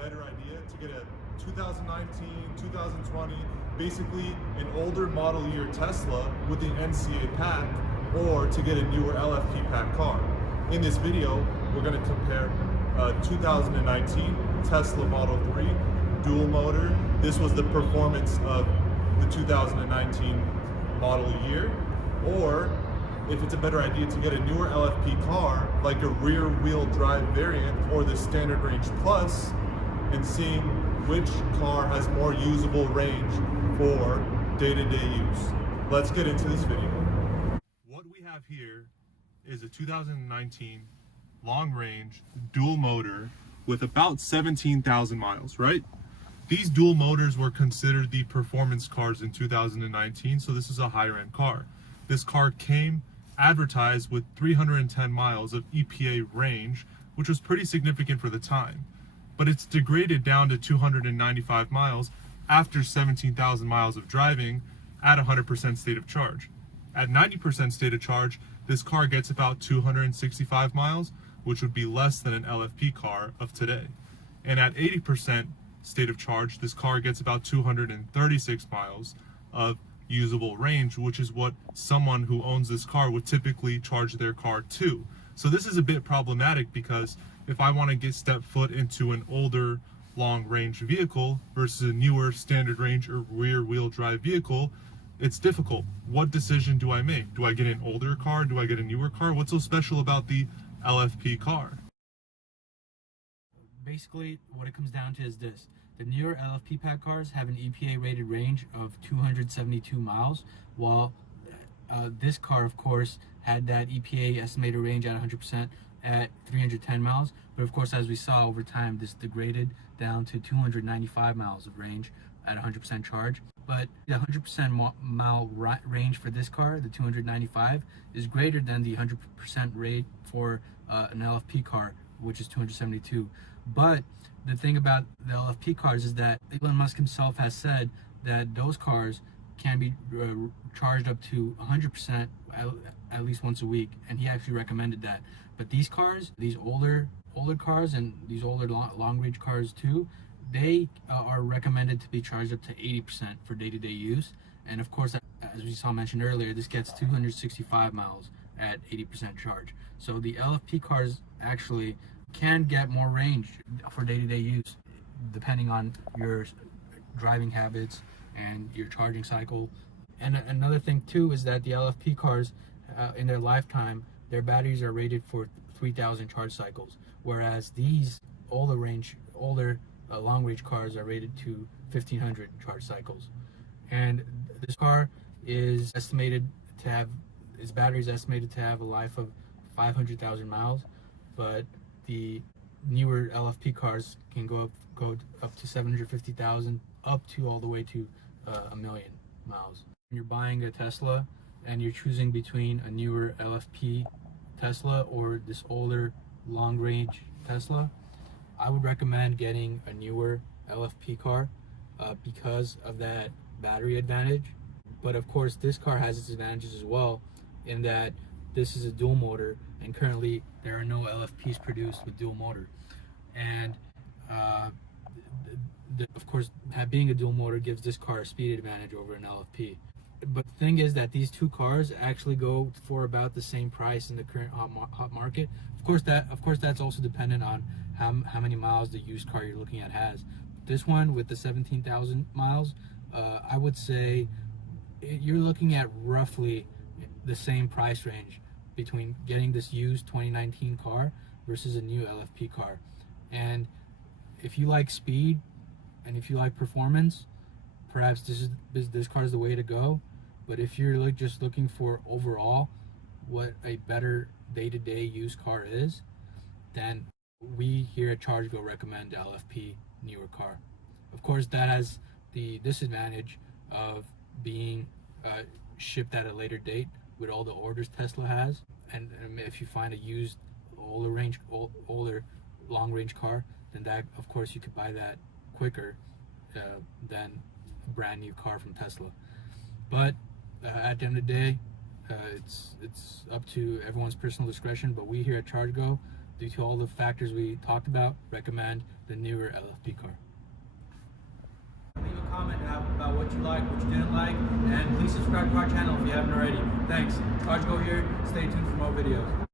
better idea to get a 2019, 2020, basically an older model year Tesla with the NCA pack, or to get a newer LFP pack car? In this video, we're going to compare 2019 Tesla Model 3 dual motor. This was the performance of the 2019 model year, or if it's a better idea to get a newer LFP car like a rear wheel drive variant or the Standard Range Plus, and seeing which car has more usable range for day-to-day use. Let's get into this video. What we have here is a 2019 long range dual motor with about 17,000 miles, right? These dual motors were considered the performance cars in 2019, so this is a higher end car. This car came advertised with 310 miles of EPA range, which was pretty significant for the time. But it's degraded down to 295 miles after 17,000 miles of driving at 100% state of charge. At 90% state of charge, this car gets about 265 miles, which would be less than an LFP car of today. And at 80% state of charge, this car gets about 236 miles of usable range, which is what someone who owns this car would typically charge their car to. So this is a bit problematic, because if I want to step foot into an older long range vehicle versus a newer standard range or rear wheel drive vehicle, it's difficult. What decision do I make? Do I get an older car? Do I get a newer car? What's so special about the LFP car? Basically, what it comes down to is this. The newer LFP pack cars have an EPA rated range of 272 miles, while this car, of course, had that EPA estimated range at 100% at 310 miles. But of course, as we saw over time, this degraded down to 295 miles of range at 100% charge. But the 100% mile range for this car, the 295, is greater than the 100% rate for an LFP car, which is 272. But the thing about the LFP cars is that Elon Musk himself has said that those cars can be charged up to 100% at least once a week, and he actually recommended that. But these cars, these older cars, and these older long range cars too, they are recommended to be charged up to 80% for day-to-day use. And of course, as we saw mentioned earlier, this gets 265 miles at 80% charge. So the LFP cars actually can get more range for day-to-day use, depending on your driving habits and your charging cycle. And another thing too is that the LFP cars, in their lifetime, their batteries are rated for 3,000 charge cycles, whereas these older long range cars are rated to 1,500 charge cycles. And this car is estimated to have, its battery is estimated to have a life of 500,000 miles, but the newer LFP cars can go up to 750,000, up to all the way to 1,000,000 miles. When you're buying a Tesla and you're choosing between a newer LFP Tesla or this older long range Tesla, I would recommend getting a newer LFP car because of that battery advantage. But of course, this car has its advantages as well, in that this is a dual motor, and currently there are no LFPs produced with dual motor. And of course, being a dual motor gives this car a speed advantage over an LFP. But the thing is that these two cars actually go for about the same price in the current hot market. Of course, that's also dependent on how many miles the used car you're looking at has. This one with the 17,000 miles, I would say you're looking at roughly the same price range between getting this used 2019 car versus a new LFP car. And if you like speed and if you like performance, perhaps this car is the way to go. But if you're just looking for overall what a better day-to-day used car is, then we here at ChargeGo recommend the LFP newer car. Of course, that has the disadvantage of being shipped at a later date with all the orders Tesla has. And if you find a used older long range car, then that, of course, you could buy that quicker than a brand new car from Tesla. But at the end of the day, it's up to everyone's personal discretion. But we here at ChargeGo due to all the factors we talked about, recommend the newer LFP car. Leave a comment about what you like, what you didn't like, and please subscribe to our channel if you haven't already. Thanks. Raj Go here. Stay tuned for more videos.